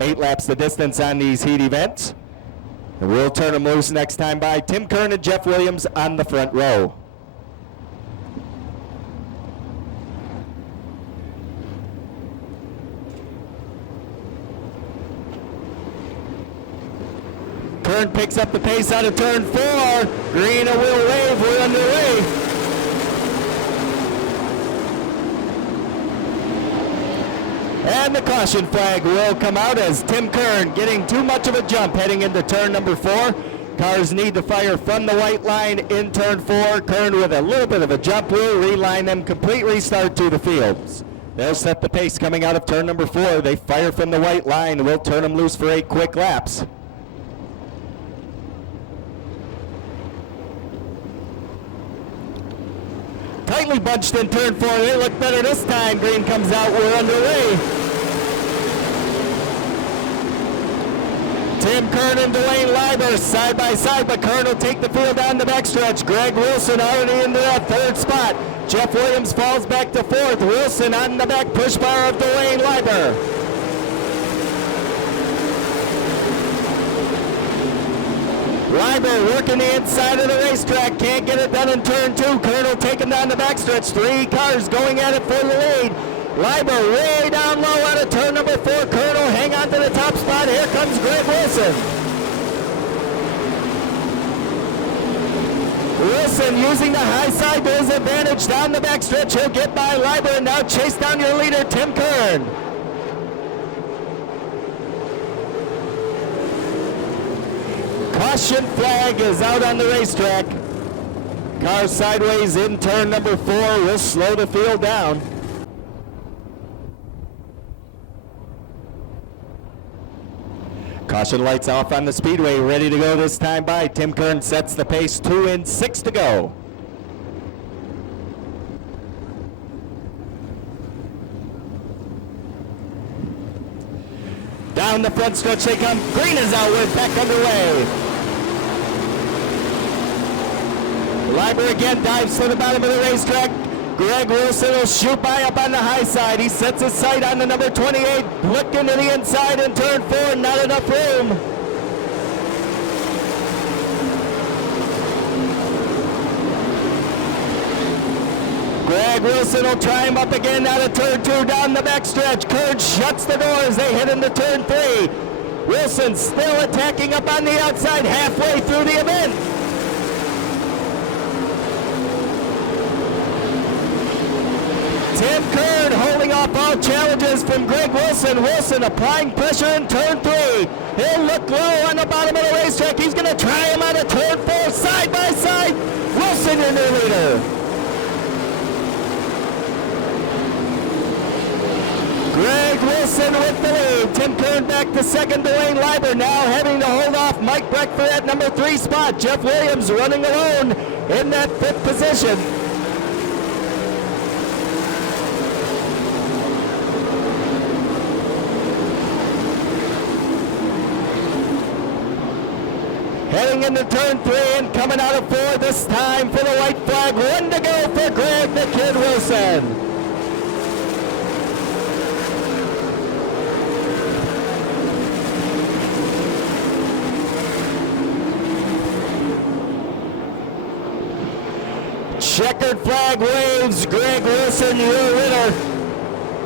8 laps the distance on these heat events. And we'll turn them loose next time by. Tim Kern and Jeff Williams on the front row. Kern picks up the pace out of turn 4. Green will wave, we're underway. And the caution flag will come out as Tim Kern getting too much of a jump heading into turn number 4. Cars need to fire from the white line in turn 4. Kern with a little bit of a jump will reline them, complete restart to the fields. They'll set the pace coming out of turn number 4. They fire from the white line. We'll turn them loose for 8 quick laps. Tightly bunched in turn 4. They look better this time. Green comes out. We're underway. Tim Kern and Dwayne Leiber side by side, but Kern will take the field down the backstretch. Greg Wilson already into that 3rd spot. Jeff Williams falls back to 4th. Wilson on the back push bar of Dwayne Leiber. Leiber working the inside of the racetrack, can't get it done in turn 2. Kern will take him down the backstretch. 3 cars going at it for the lead. Leiber way down low out of turn number 4. Kern will hang on to the top spot. Here comes Greg Wilson. Wilson using the high side to his advantage down the backstretch. He'll get by Leiber and now chase down your leader, Tim Kern. Caution flag is out on the racetrack. Car sideways in turn number 4 will slow the field down. Caution lights off on the speedway, ready to go this time by. Tim Kern sets the pace, 2 and 6 to go. Down the front stretch they come. Green is out, we're back underway. Leiber again dives to the bottom of the racetrack. Greg Wilson will shoot by up on the high side. He sets his sight on the number 28. Looking to the inside in turn 4, not enough room. Greg Wilson will try him up again out of turn 2 down the backstretch. Kern shuts the doors. They hit into turn 3. Wilson still attacking up on the outside halfway through the event. Tim Kern holding off all challenges from Greg Wilson. Wilson applying pressure in turn 3. He'll look low on the bottom of the racetrack. He's going to try him out of turn 4 side by side. Wilson your new leader. Greg Wilson with the lead. Tim Kern back to 2nd. Dwayne Leiber now having to hold off Mike Breck for that number 3 spot. Jeff Williams running alone in that 5th position. Heading into turn 3 and coming out of 4 this time for the white flag. 1 to go for Greg the Kid Wilson. Checkered flag waves. Greg Wilson, your winner.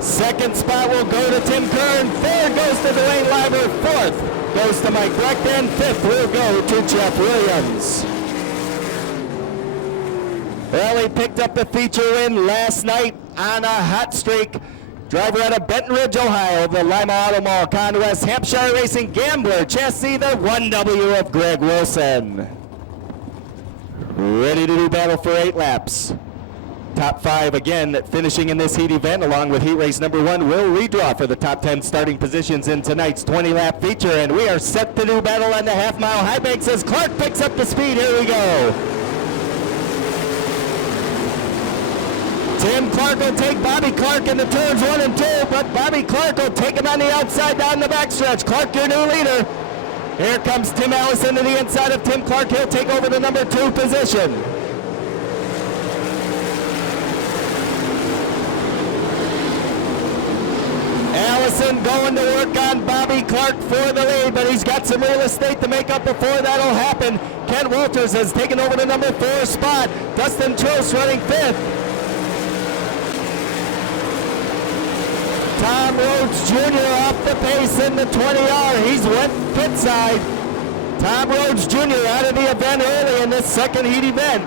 2nd spot will go to Tim Kern. 3rd goes to Dwayne Leiber. 4th goes to Mike Breck, and 5th will go to Jeff Williams. Well, he picked up the feature win last night on a hot streak. Driver out of Benton Ridge, Ohio, the Lima Auto Mall, West Hampshire Racing Gambler, chassis the 1W of Greg Wilson. Ready to do battle for 8 laps. Top 5 again finishing in this heat event along with heat race number 1 will redraw for the top 10 starting positions in tonight's 20-lap feature, and we are set to do battle on the half-mile high banks as Clark picks up the speed. Here we go. Tim Clark will take Bobby Clark into turns 1 and 2, but Bobby Clark will take him on the outside down the backstretch. Clark, your new leader. Here comes Tim Allison to the inside of Tim Clark. He'll take over the number 2 position. Allison going to work on Bobby Clark. Clark for the lead, but he's got some real estate to make up before that'll happen. Ken Walters has taken over the number 4 spot. Dustin Trost running 5th. Tom Rhodes Jr. off the pace in the 20R. He's went pit side. Tom Rhodes Jr. out of the event early in this second heat event.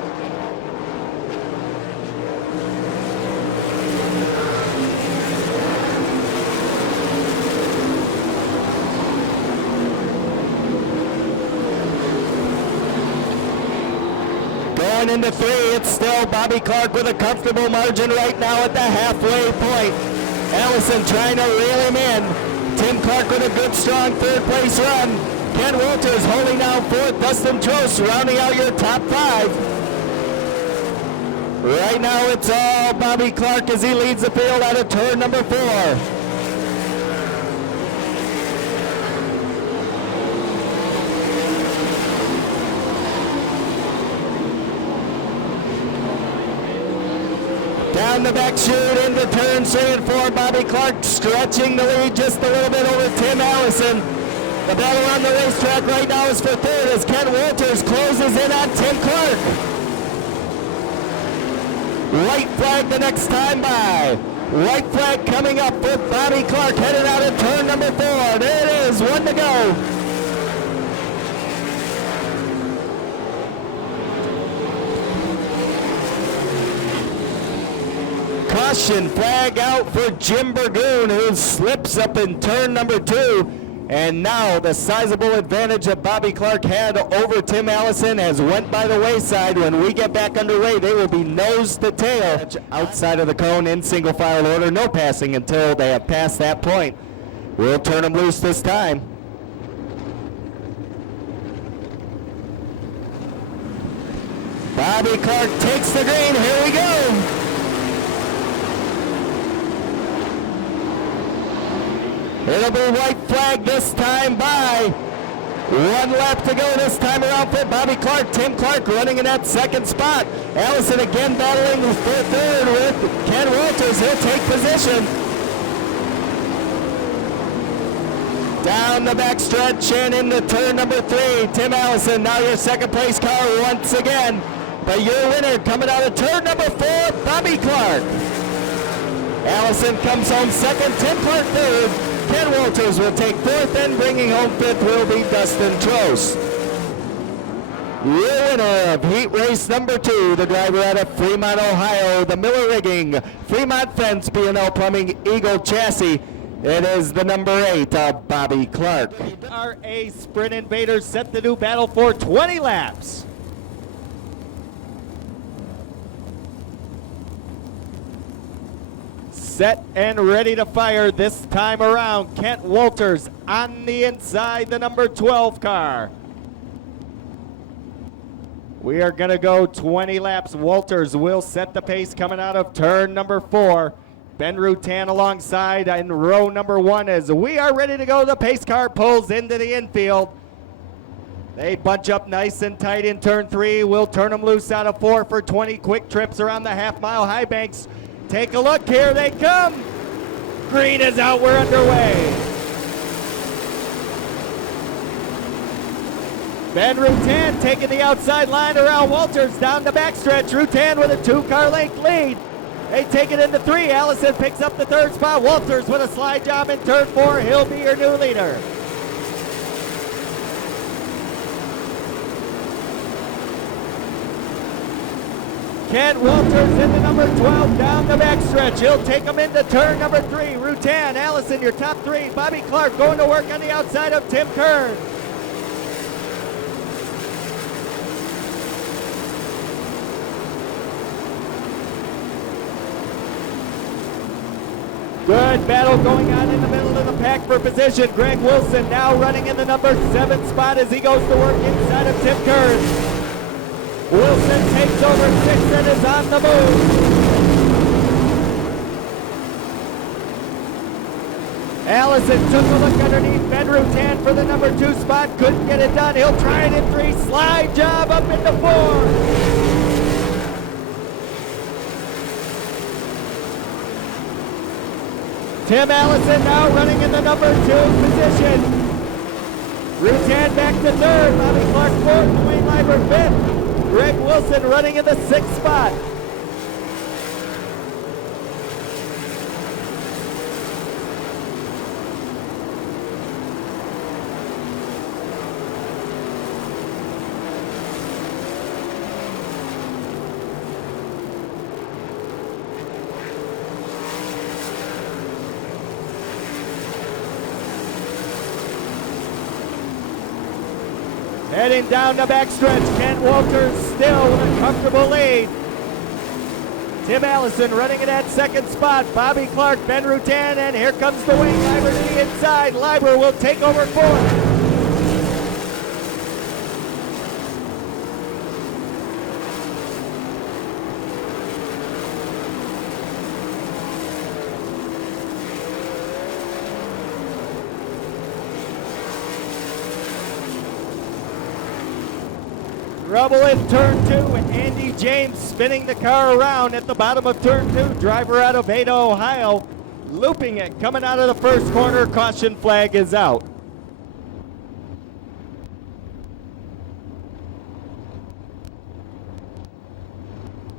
Going into 3, it's still Bobby Clark with a comfortable margin right now at the halfway point. Allison trying to reel him in. Tim Clark with a good, strong third-place run. Ken Walters holding down 4th. Dustin Trost rounding out your top 5. Right now, it's all Bobby Clark as he leads the field out of turn number 4. Down the back chute into turn 3 and 4. Bobby Clark stretching the lead just a little bit over Tim Allison. The battle on the racetrack right now is for 3rd as Ken Walters closes in on Tim Clark. White flag the next time by. White flag coming up for Bobby Clark headed out of turn number 4. There it is, 1 to go. Caution flag out for Jim Burgoon, who slips up in turn number 2. And now the sizable advantage that Bobby Clark had over Tim Allison has went by the wayside. When we get back underway, they will be nose to tail outside of the cone in single file order. No passing until they have passed that point. We'll turn them loose this time. Bobby Clark takes the green. Here we go. It'll be white flag this time by. 1 lap to go this time around for Bobby Clark. Tim Clark running in that 2nd spot. Allison again battling for 3rd with Ken Walters. He'll take position. Down the back stretch and into turn number 3. Tim Allison, now your 2nd place car once again. But your winner coming out of turn number 4, Bobby Clark. Allison comes home 2nd, Tim Clark 3rd. Ken Walters will take 4th, and bringing home 5th will be Dustin Trost. Your winner of heat race number 2, the driver out of Fremont, Ohio, the Miller Rigging, Fremont Fence, B&L Plumbing, Eagle Chassis. It is the number 8, Bobby Clark. NRA Sprint Invaders set the new battle for 20 laps. Set and ready to fire this time around. Kent Walters on the inside, the number 12 car. We are going to go 20 laps. Walters will set the pace coming out of turn number 4. Ben Rutan alongside in row number 1 as we are ready to go. The pace car pulls into the infield. They bunch up nice and tight in turn 3. We'll turn them loose out of 4 for 20 quick trips around the half-mile high banks. Take a look, here they come. Green is out, we're underway. Ben Rutan taking the outside line around Walters down the backstretch. Rutan with a 2-car length lead. They take it into 3. Allison picks up the 3rd spot. Walters with a slide job in turn 4. He'll be your new leader. Kent Walters in the number 12 down the backstretch. He'll take him into turn number 3. Rutan, Allison, your top 3. Bobby Clark going to work on the outside of Tim Kern. Good battle going on in the middle of the pack for position. Greg Wilson now running in the number 7 spot as he goes to work inside of Tim Kern. Wilson takes over 6th and is on the move. Allison took a look underneath Ben Rutan for the number 2 spot. Couldn't get it done. He'll try it in 3. Slide job up into 4. Tim Allison now running in the number 2 position. Rutan back to third. Bobby Clark fourth. Dwayne Leiber fifth. Greg Wilson running in the sixth spot. Heading down the backstretch, Kent Walters still with a comfortable lead. Tim Allison running in that second spot. Bobby Clark, Ben Rutan, and here comes Dwayne Leiber to the inside. Leiber will take over fourth. Trouble in turn two with Andy James spinning the car around at the bottom of turn two. Driver out of Ada, Ohio, looping it, coming out of the first corner. Caution flag is out.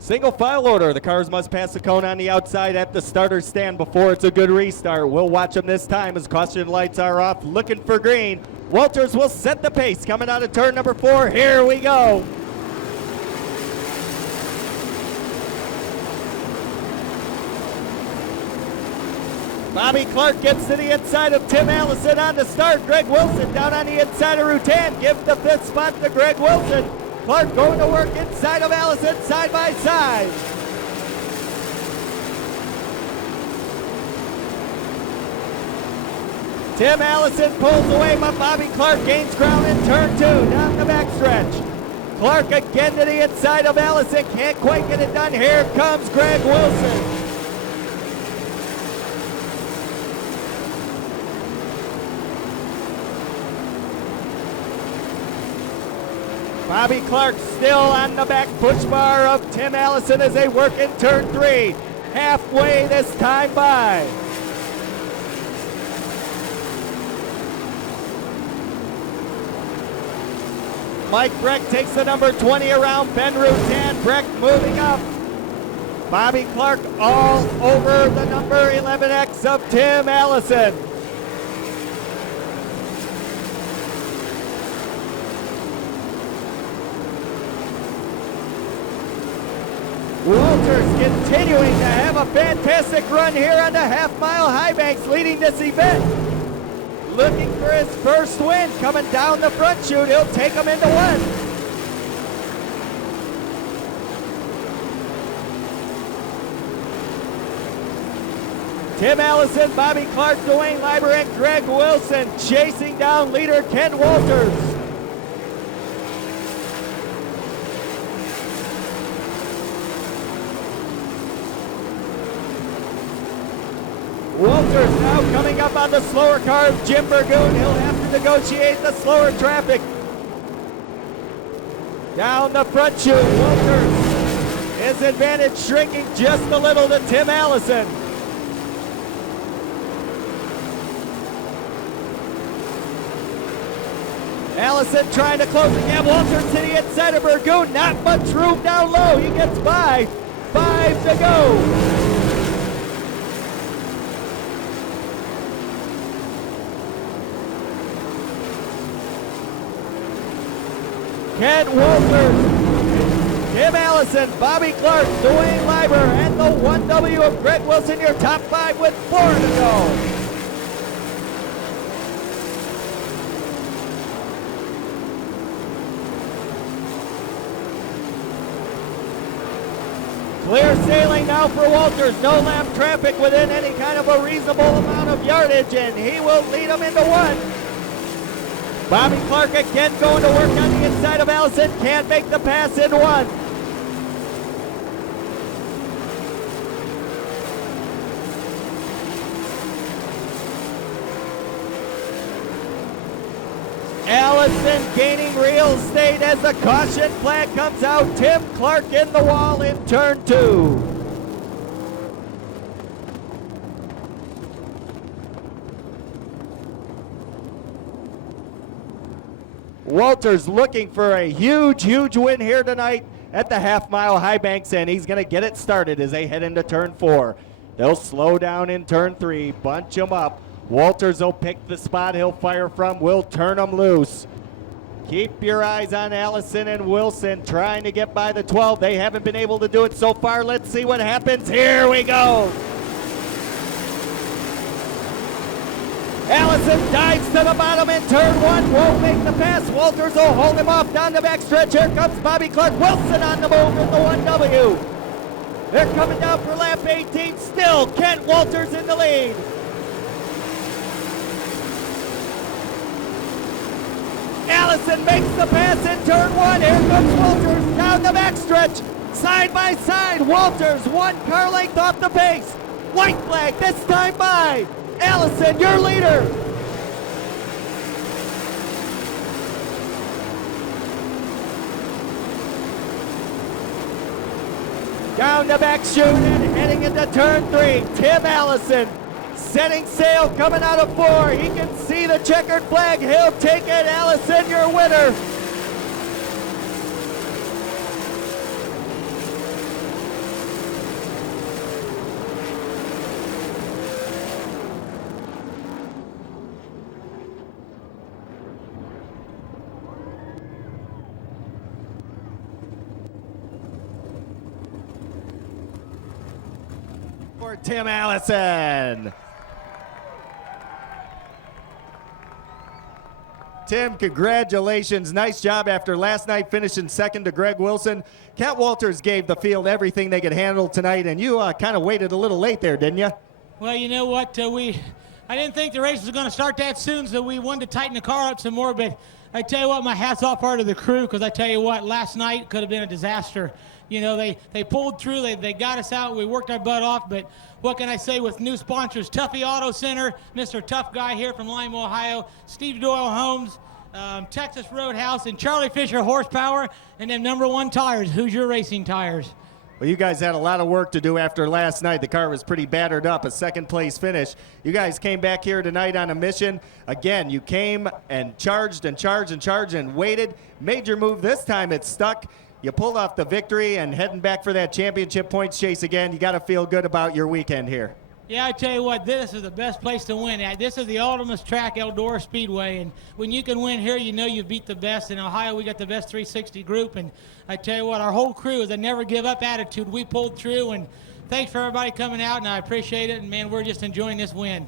Single file order. The cars must pass the cone on the outside at the starter stand before it's a good restart. We'll watch them this time as caution lights are off, looking for green. Walters will set the pace coming out of turn number 4. Here we go. Bobby Clark gets to the inside of Tim Allison on the start. Greg Wilson down on the inside of Rutan. Give the 5th spot to Greg Wilson. Clark going to work inside of Allison side by side. Tim Allison pulls away, but Bobby Clark gains ground in turn 2, down the backstretch. Clark again to the inside of Allison, can't quite get it done. Here comes Greg Wilson. Bobby Clark still on the back push bar of Tim Allison as they work in turn 3. Halfway this time by. Mike Breck takes the number 20 around Ben Rutan. Breck moving up. Bobby Clark all over the number 11X of Tim Allison. Walters continuing to have a fantastic run here on the half-mile high banks leading this event. Looking for his first win, coming down the front chute. He'll take him into 1. Tim Allison, Bobby Clark, Dwayne Leiber, and Greg Wilson chasing down leader Ken Walters. Walters now coming up on the slower car of Jim Burgoon. He'll have to negotiate the slower traffic. Down the front chute, Walters. His advantage shrinking just a little to Tim Allison. Allison trying to close the gap. Walters to the inside of Burgoon. Not much room down low. He gets by. 5 to go. Kent Walters, Tim Allison, Bobby Clark, Dwayne Leiber, and the 1W of Greg Wilson, your top 5 with 4 to go. Clear sailing now for Walters. No lap traffic within any kind of a reasonable amount of yardage, and he will lead them into 1. Bobby Clark again going to work on the inside of Allison. Can't make the pass in 1. Allison gaining real estate as the caution flag comes out. Tim Clark in the wall in turn 2. Walters looking for a huge win here tonight at the half-mile high banks, and he's going to get it started as they head into turn 4. They'll slow down in turn 3, bunch him up. Walters will pick the spot he'll fire from. We'll turn him loose. Keep your eyes on Allison and Wilson trying to get by the 12. They haven't been able to do it so far. Let's see what happens. Here we go. Allison dives to the bottom in turn 1. Won't make the pass. Walters will hold him off down the backstretch. Here comes Bobby Clark. Wilson on the move in the 1W. They're coming down for lap 18. Still Kent Walters in the lead. Allison makes the pass in turn 1. Here comes Walters down the backstretch. Side by side. Walters 1 car length off the pace. White flag this time by Allison, your leader. Down the back chute and heading into turn 3. Tim Allison setting sail coming out of 4. He can see the checkered flag. He'll take it. Allison, your winner. For Tim Allison. Tim, congratulations. Nice job after last night finishing second to Greg Wilson. Kent Walters gave the field everything they could handle tonight, and you kind of waited a little late there, didn't you? Well, you know what? I didn't think the race was going to start that soon, so we wanted to tighten the car up some more, but I tell you what, my hat's off part of the crew, because I tell you what, last night could have been a disaster. You know, they pulled through, they got us out, we worked our butt off, but what can I say with new sponsors, Tuffy Auto Center, Mr. Tough Guy here from Lima, Ohio, Steve Doyle Homes, Texas Roadhouse, and Charlie Fisher Horsepower, and then #1 tires, Hoosier Racing Tires. Well, you guys had a lot of work to do after last night. The car was pretty battered up, a second place finish. You guys came back here tonight on a mission. Again, you came and charged and charged and charged and waited. Made your move. This time it stuck. You pulled off the victory and heading back for that championship points chase again. You got to feel good about your weekend here. Yeah, I tell you what, this is the best place to win at. This is the ultimate track, Eldora Speedway, and when you can win here, you know you beat the best. In Ohio, we got the best 360 group, and I tell you what, our whole crew is a never give up attitude. We pulled through, and thanks for everybody coming out, and I appreciate it, and man, we're just enjoying this win.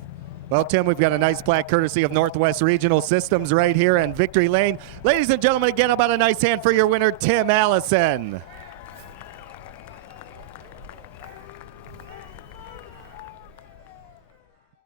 Well, Tim, we've got a nice plaque courtesy of Northwest Regional Systems right here in Victory Lane. Ladies and gentlemen, again, about a nice hand for your winner, Tim Allison.